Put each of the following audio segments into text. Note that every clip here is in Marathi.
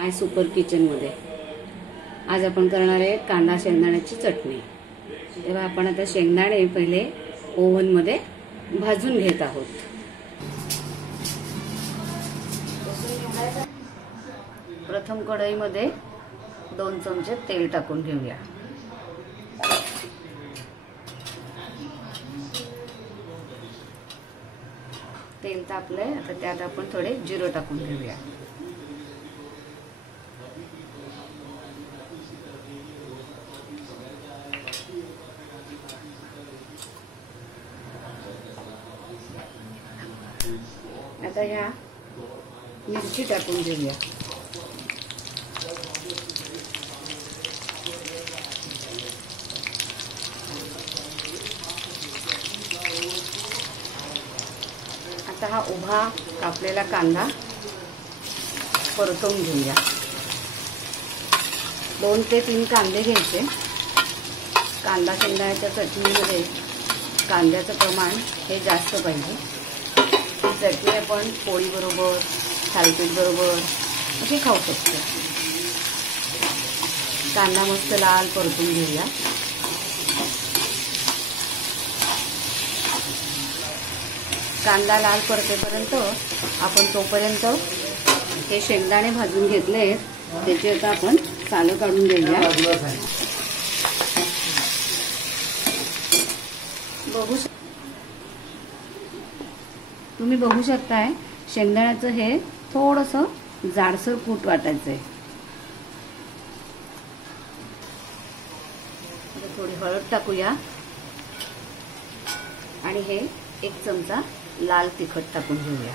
माय सुपर किचन मध्ये आज आपण करणार आहे कांदा शेंगदाण्याची चटणी। तेव्हा आपण आता शेंगदाणे पहिले ओव्हन मध्ये भाजून घेत आहोत। प्रथम कढईमध्ये 2 चमचे तेल टाकून घेऊया। तेल तापले आता त्यात आपण थोडे जिरे टाकून घेऊया। आता ह्या मिरची टाकून घेऊया। आता हा उभा कापलेला कांदा परतून घेऊया। 2 ते 3 कांदे घ्यायचे। कांदा शेंगदाण्याच्या चटणीमध्ये कांद्याचं प्रमाण हे जास्त पाहिजे। चटणी आपण पोळी बरोबर थालीपीठ बरोबर अशी खाऊ शकतो। कांदा मस्त लाल परतून घेऊया। कांदा लाल परतेपर्यंत आपण तोपर्यंत हे शेंगदाणे भाजून घेतले त्याची आता आपण सालं काढून घेऊया। तुम्ही बघू शकताय शेंगदाण्याचं हे थोडंसं जाडसर कूट वाटायचंय। थोडी हळद टाकूया आणि हे 1 चमचा लाल तिखट टाकून घेऊया।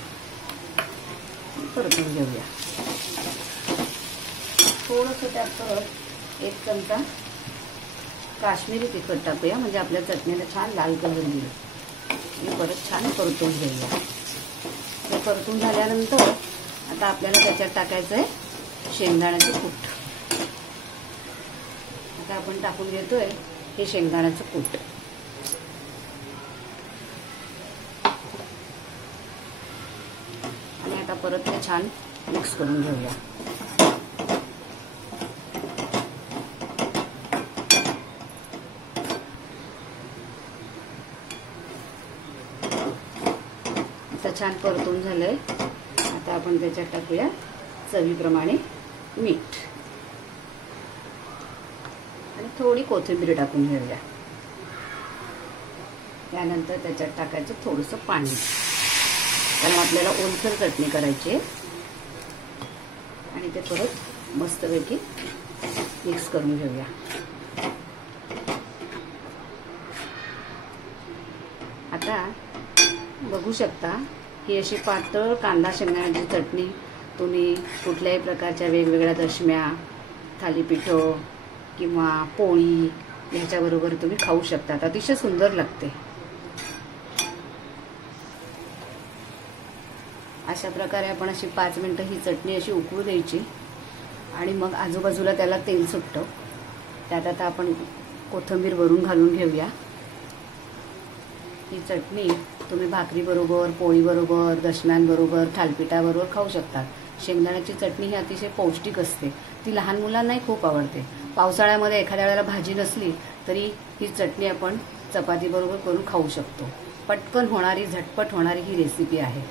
परतून घेऊया। थोडंसं त्यात परत 1 चमचा काश्मीरी तिखट टाकूया म्हणजे आपल्या चटणीला छान लाल कलर येईल। आणि परत छान परतून घेऊया। हे परतून झाल्यानंतर आता आपल्याला त्याच्यात टाकायचं आहे शेंगदाण्याचं कूट। आता आपण टाकून घेतोय हे शेंगदाण्याचं कूट। आणि आता परत ते छान मिक्स करून घेऊया। छान परतून झालंय। आता आपण त्याच्यात टाकूया चवीप्रमाणे मीठ आणि थोडी कोथिंबीर टाकून घेऊया। त्यानंतर त्याच्यात टाकायचं थोडंसं पाणी कारण आपल्याला ओलसर चटणी करायची आहे। आणि ते परत मस्तपैकी मिक्स करून घेऊया। आता बघू शकता ही अशी पातळ कांदा शेंगदाण्याची चटणी तुम्ही कुठल्याही प्रकारच्या वेगवेगळ्या दशम्या थालीपीठ किंवा पोळी ह्याच्याबरोबर तुम्ही खाऊ शकता। अतिशय सुंदर लागते। अशा प्रकारे आपण अशी 5 मिनिटं ही चटणी अशी उकळू द्यायची आणि मग आजूबाजूला त्याला तेल सुटतं। त्यात आता आपण कोथिंबीर वरून घालून घेऊया। ही चटणी तुम्ही भाकरी बरोबर पोळी बरोबर दशम्यांबरोबर थालपिठाबरोबर खाऊ शकता। शेंगदाण्याची चटणी ही अतिशय पौष्टिक असते। ती लहान मुलांनाही खूप आवडते। पावसाळ्यामध्ये एखाद्या वेळेला भाजी नसली तरी ही चटणी आपण चपाती बरोबर करून खाऊ शकतो। पटकन होणारी झटपट होणारी ही रेसिपी आहे।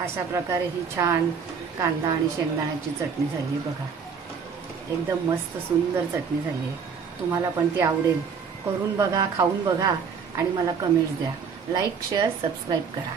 अशा प्रकारे ही छान कांदा आणि शेंगदाण्याची चटणी झाली बघा। एकदम मस्त सुंदर चटणी झाली आहे। तुम्हाला पण ती आवडेल। करून बघा खाऊन बघा आणि मला कमेंट्स द्या। लाईक शेअर सबस्क्राईब करा।